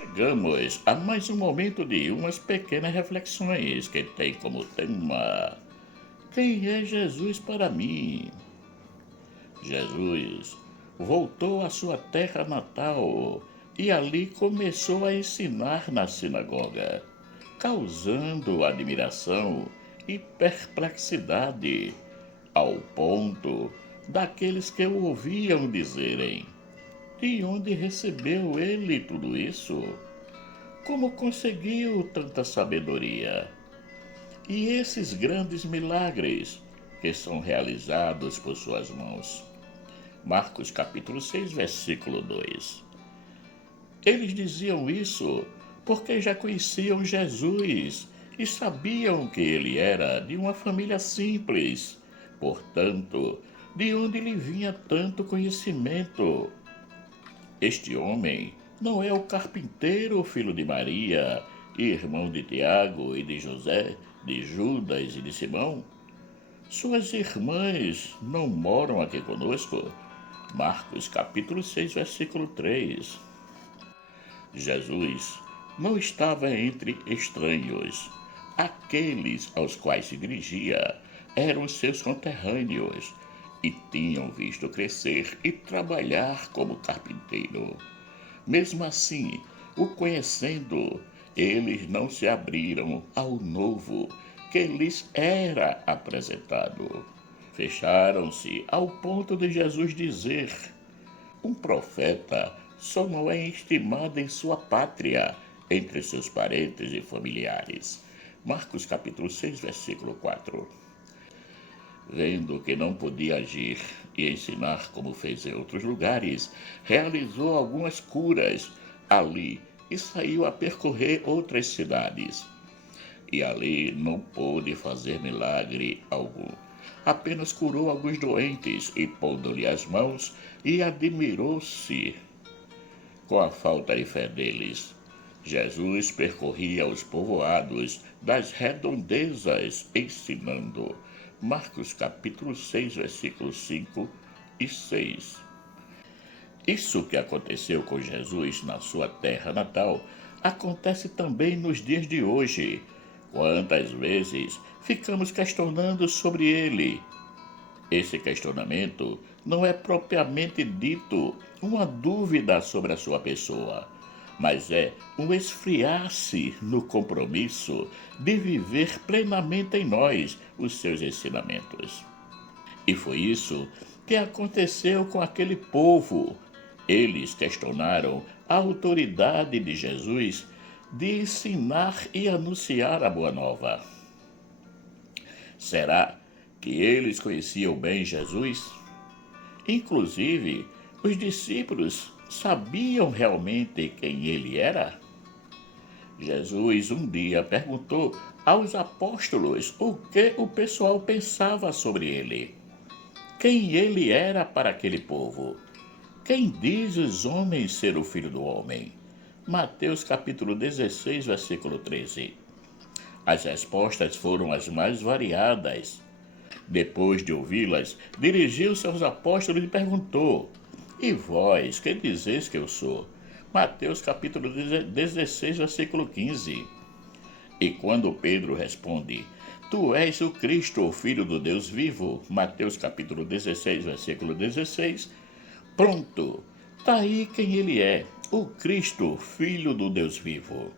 Chegamos a mais um momento de umas pequenas reflexões que tem como tema: quem é Jesus para mim? Jesus voltou à sua terra natal e ali começou a ensinar na sinagoga, causando admiração e perplexidade, ao ponto daqueles que o ouviam dizerem: de onde recebeu ele tudo isso? Como conseguiu tanta sabedoria? E esses grandes milagres que são realizados por suas mãos? Marcos capítulo 6, versículo 2. Eles diziam isso porque já conheciam Jesus e sabiam que ele era de uma família simples. Portanto, de onde lhe vinha tanto conhecimento? Este homem não é o carpinteiro, filho de Maria, irmão de Tiago e de José, de Judas e de Simão? Suas irmãs não moram aqui conosco? Marcos capítulo 6, versículo 3. Jesus não estava entre estranhos. Aqueles aos quais se dirigia eram seus conterrâneos e tinham visto crescer e trabalhar como carpinteiro. Mesmo assim, o conhecendo, eles não se abriram ao novo que lhes era apresentado. Fecharam-se ao ponto de Jesus dizer: um profeta só não é estimado em sua pátria, entre seus parentes e familiares. Marcos capítulo 6, versículo 4. Vendo que não podia agir e ensinar como fez em outros lugares, realizou algumas curas ali e saiu a percorrer outras cidades. E ali não pôde fazer milagre algum. Apenas curou alguns doentes e, pondo-lhe as mãos, e admirou-se com a falta de fé deles. Jesus percorria os povoados das redondezas, ensinando. Marcos capítulo 6, versículos 5 e 6. Isso que aconteceu com Jesus na sua terra natal acontece também nos dias de hoje. Quantas vezes ficamos questionando sobre ele? Esse questionamento não é propriamente dito uma dúvida sobre a sua pessoa, mas é um esfriar-se no compromisso de viver plenamente em nós os seus ensinamentos. E foi isso que aconteceu com aquele povo. Eles questionaram a autoridade de Jesus de ensinar e anunciar a boa nova. Será que eles conheciam bem Jesus? Inclusive, os discípulos sabiam realmente quem ele era? Jesus um dia perguntou aos apóstolos o que o pessoal pensava sobre ele. Quem ele era para aquele povo? Quem diz os homens ser o Filho do Homem? Mateus capítulo 16, versículo 13. As respostas foram as mais variadas. Depois de ouvi-las, dirigiu-se aos apóstolos e perguntou: e vós, que dizeis que eu sou? Mateus capítulo 16, versículo 15. E quando Pedro responde: tu és o Cristo, o Filho do Deus vivo, Mateus capítulo 16, versículo 16, pronto, está aí quem ele é, o Cristo, Filho do Deus vivo.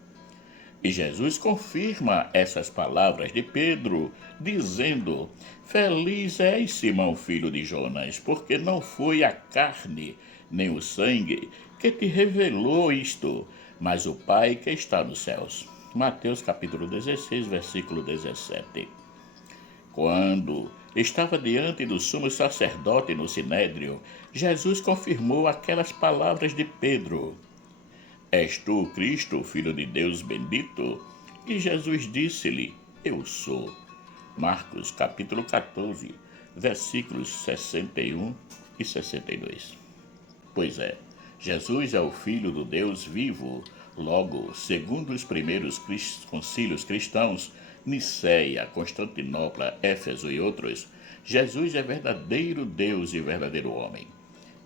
E Jesus confirma essas palavras de Pedro, dizendo: feliz és, Simão, filho de Jonas, porque não foi a carne nem o sangue que te revelou isto, mas o Pai que está nos céus. Mateus capítulo 16, versículo 17. Quando estava diante do sumo sacerdote no sinédrio, Jesus confirmou aquelas palavras de Pedro: és tu o Cristo, filho de Deus bendito? E Jesus disse-lhe: eu sou. Marcos capítulo 14, versículos 61 e 62. Pois é, Jesus é o Filho do Deus vivo. Logo, segundo os primeiros concílios cristãos, Niceia, Constantinopla, Éfeso e outros, Jesus é verdadeiro Deus e verdadeiro homem.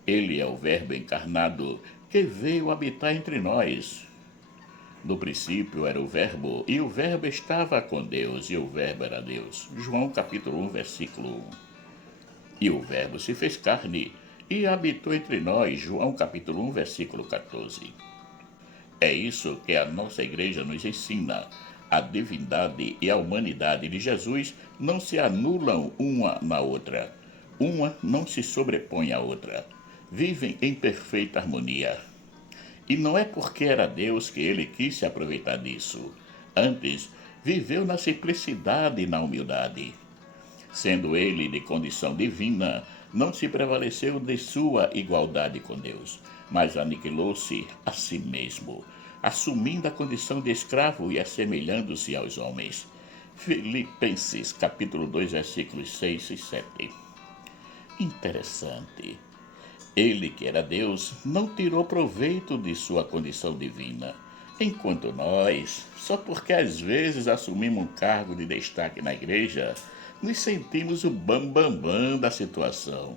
Ele é o Verbo encarnado que veio habitar entre nós. No princípio era o Verbo, e o Verbo estava com Deus, e o Verbo era Deus. João capítulo 1, versículo 1. E o Verbo se fez carne e habitou entre nós. João capítulo 1, versículo 14. É isso que a nossa igreja nos ensina. A divindade e a humanidade de Jesus não se anulam uma na outra. Uma não se sobrepõe à outra. Vivem em perfeita harmonia. E não é porque era Deus que ele quis se aproveitar disso. Antes, viveu na simplicidade e na humildade. Sendo ele de condição divina, não se prevaleceu de sua igualdade com Deus, mas aniquilou-se a si mesmo, assumindo a condição de escravo e assemelhando-se aos homens. Filipenses capítulo 2, versículos 6 e 7. Interessante. Ele, que era Deus, não tirou proveito de sua condição divina, enquanto nós, só porque às vezes assumimos um cargo de destaque na igreja, nos sentimos o bambambam da situação.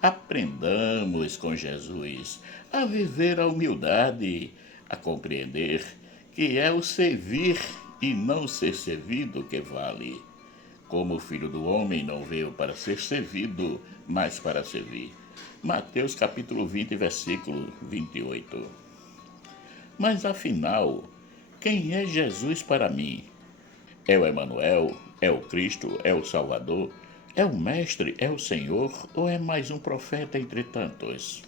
Aprendamos com Jesus a viver a humildade, a compreender que é o servir e não ser servido que vale. Como o Filho do Homem não veio para ser servido, mas para servir. Mateus capítulo 20, versículo 28. Mas afinal, quem é Jesus para mim? É o Emanuel? É o Cristo? É o Salvador? É o Mestre? É o Senhor? Ou é mais um profeta entre tantos?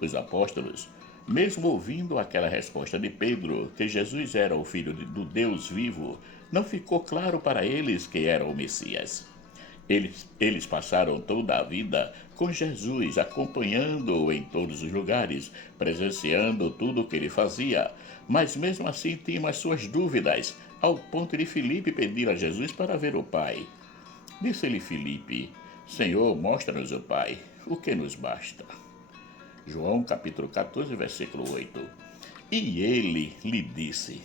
Os apóstolos, mesmo ouvindo aquela resposta de Pedro, que Jesus era o Filho do Deus vivo, não ficou claro para eles que era o Messias. Eles passaram toda a vida com Jesus, acompanhando-o em todos os lugares, presenciando tudo o que ele fazia, mas mesmo assim tinham as suas dúvidas, ao ponto de Filipe pedir a Jesus para ver o Pai. Disse-lhe Filipe: Senhor, mostra-nos o Pai, o que nos basta. João capítulo 14, versículo 8. E ele lhe disse: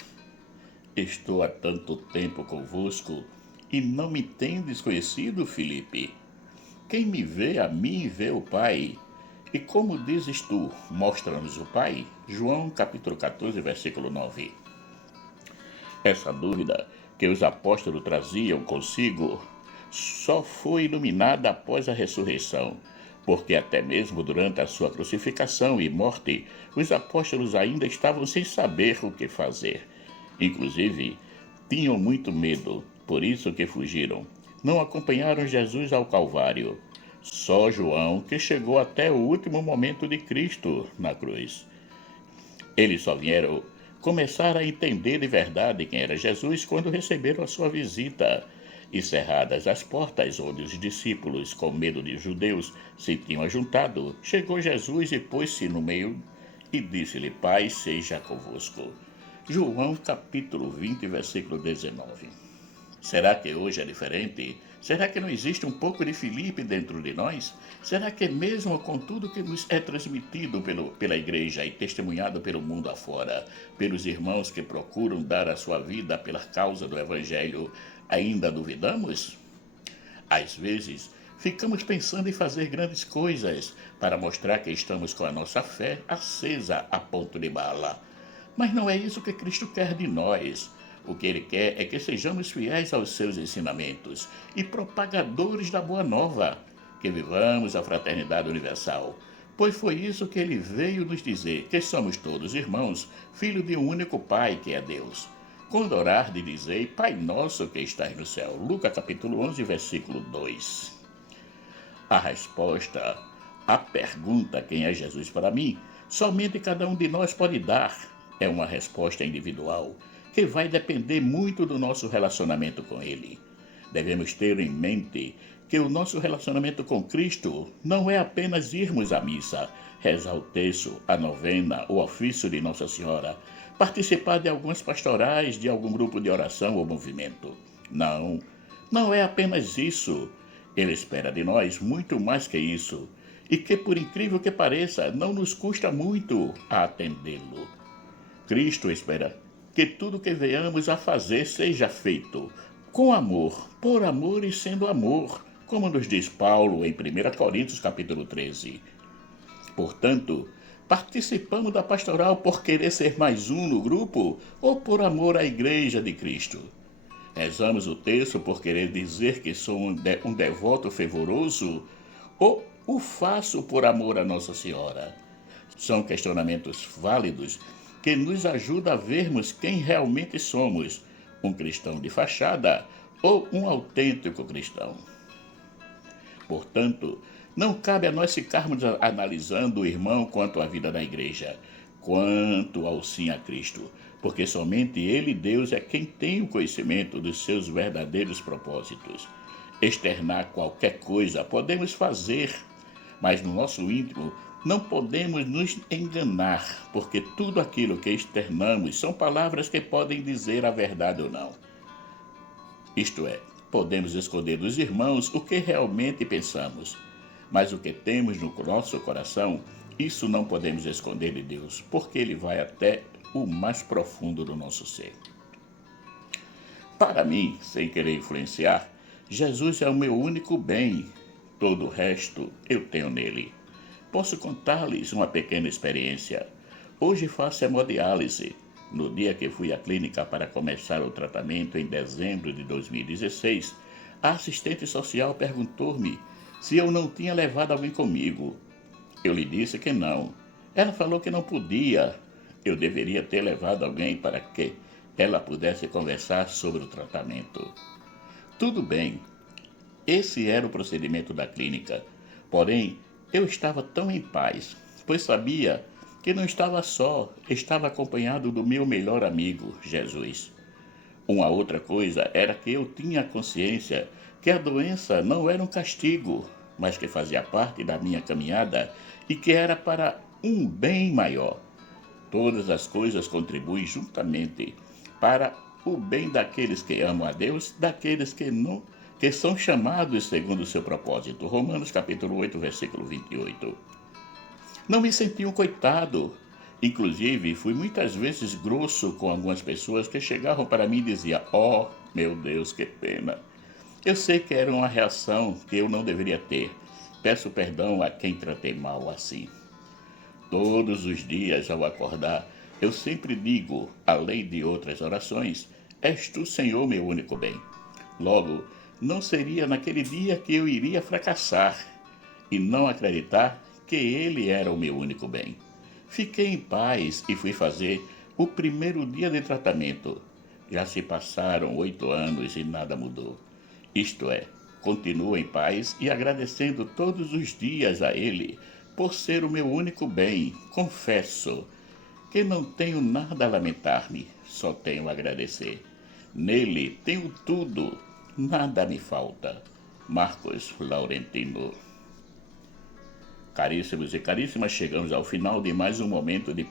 Estou há tanto tempo convosco, e não me tendes conhecido, Filipe? Quem me vê a mim vê o Pai. E como dizes tu, mostra-nos o Pai? João capítulo 14, versículo 9. Essa dúvida que os apóstolos traziam consigo só foi iluminada após a ressurreição, porque até mesmo durante a sua crucificação e morte, os apóstolos ainda estavam sem saber o que fazer. Inclusive, tinham muito medo, por isso que fugiram. Não acompanharam Jesus ao Calvário. Só João que chegou até o último momento de Cristo na cruz. Eles só vieram começar a entender de verdade quem era Jesus quando receberam a sua visita. E cerradas as portas onde os discípulos, com medo de judeus, se tinham ajuntado, chegou Jesus e pôs-se no meio e disse-lhe: Pai, seja convosco. João capítulo 20, versículo 19. Será que hoje é diferente? Será que não existe um pouco de Filipe dentro de nós? Será que mesmo com tudo que nos é transmitido pela igreja e testemunhado pelo mundo afora, pelos irmãos que procuram dar a sua vida pela causa do Evangelho, ainda duvidamos? Às vezes, ficamos pensando em fazer grandes coisas para mostrar que estamos com a nossa fé acesa a ponto de bala. Mas não é isso que Cristo quer de nós. O que ele quer é que sejamos fiéis aos seus ensinamentos e propagadores da boa nova, que vivamos a fraternidade universal, pois foi isso que ele veio nos dizer, que somos todos irmãos, filhos de um único Pai, que é Deus. Quando orar, dizei: Pai nosso que estás no céu. Lucas capítulo 11, versículo 2. A resposta à pergunta quem é Jesus para mim, somente cada um de nós pode dar. É uma resposta individual, que vai depender muito do nosso relacionamento com Ele. Devemos ter em mente que o nosso relacionamento com Cristo não é apenas irmos à missa, rezar o terço, a novena, o ofício de Nossa Senhora, participar de algumas pastorais, de algum grupo de oração ou movimento. Não, não é apenas isso. Ele espera de nós muito mais que isso, e que, por incrível que pareça, não nos custa muito a atendê-lo. Cristo espera que tudo que venhamos a fazer seja feito com amor, por amor e sendo amor, como nos diz Paulo em 1 Coríntios capítulo 13. Portanto, Participamos da pastoral por querer ser mais um no grupo ou por amor à Igreja de Cristo? Rezamos o texto por querer dizer que sou um devoto fervoroso ou o faço por amor a Nossa Senhora? São questionamentos válidos que nos ajudam a vermos quem realmente somos, um cristão de fachada ou um autêntico cristão. Portanto, não cabe a nós ficarmos analisando o irmão quanto à vida da igreja, quanto ao sim a Cristo, porque somente Ele, Deus, é quem tem o conhecimento dos seus verdadeiros propósitos. Externar qualquer coisa podemos fazer, mas no nosso íntimo não podemos nos enganar, porque tudo aquilo que externamos são palavras que podem dizer a verdade ou não. Isto é, podemos esconder dos irmãos o que realmente pensamos, mas o que temos no nosso coração, isso não podemos esconder de Deus, porque Ele vai até o mais profundo do nosso ser. Para mim, sem querer influenciar, Jesus é o meu único bem. Todo o resto eu tenho nele. Posso contar-lhes uma pequena experiência. Hoje faço hemodiálise. No dia que fui à clínica para começar o tratamento em dezembro de 2016, a assistente social perguntou-me se eu não tinha levado alguém comigo. Eu lhe disse que não. Ela falou que não podia. Eu deveria ter levado alguém para que ela pudesse conversar sobre o tratamento. Tudo bem. Esse era o procedimento da clínica. Porém, eu estava tão em paz, pois sabia que não estava só, estava acompanhado do meu melhor amigo, Jesus. Uma outra coisa era que eu tinha consciência que a doença não era um castigo, mas que fazia parte da minha caminhada e que era para um bem maior. Todas as coisas contribuem juntamente para o bem daqueles que amam a Deus, daqueles que são chamados segundo o seu propósito. Romanos capítulo 8, versículo 28. Não me senti um coitado. Inclusive, fui muitas vezes grosso com algumas pessoas que chegavam para mim e diziam: "Oh, meu Deus, que pena. Eu sei que era uma reação que eu não deveria ter. Peço perdão a quem tratei mal assim." Todos os dias, ao acordar, eu sempre digo, além de outras orações: "És tu, Senhor, meu único bem." Logo, não seria naquele dia que eu iria fracassar e não acreditar que Ele era o meu único bem. Fiquei em paz e fui fazer o primeiro dia de tratamento. Já se passaram 8 anos e nada mudou. Isto é, continuo em paz e agradecendo todos os dias a Ele por ser o meu único bem. Confesso que não tenho nada a lamentar-me, só tenho a agradecer. Nele tenho tudo, nada me falta. Marcos Laurentino. Caríssimos e caríssimas, chegamos ao final de mais um momento de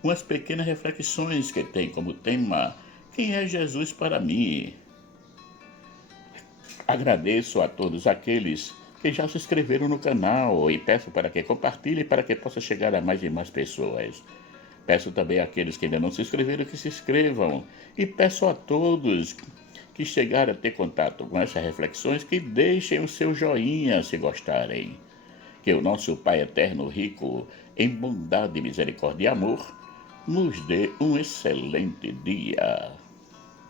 umas pequenas reflexões que tem como tema: quem é Jesus para mim? Agradeço a todos aqueles que já se inscreveram no canal e peço para que compartilhem para que possa chegar a mais e mais pessoas. Peço também àqueles que ainda não se inscreveram que se inscrevam e peço a todos que chegaram a ter contato com essas reflexões que deixem o seu joinha se gostarem. Que o nosso Pai Eterno, rico em bondade, misericórdia e amor, nos dê um excelente dia.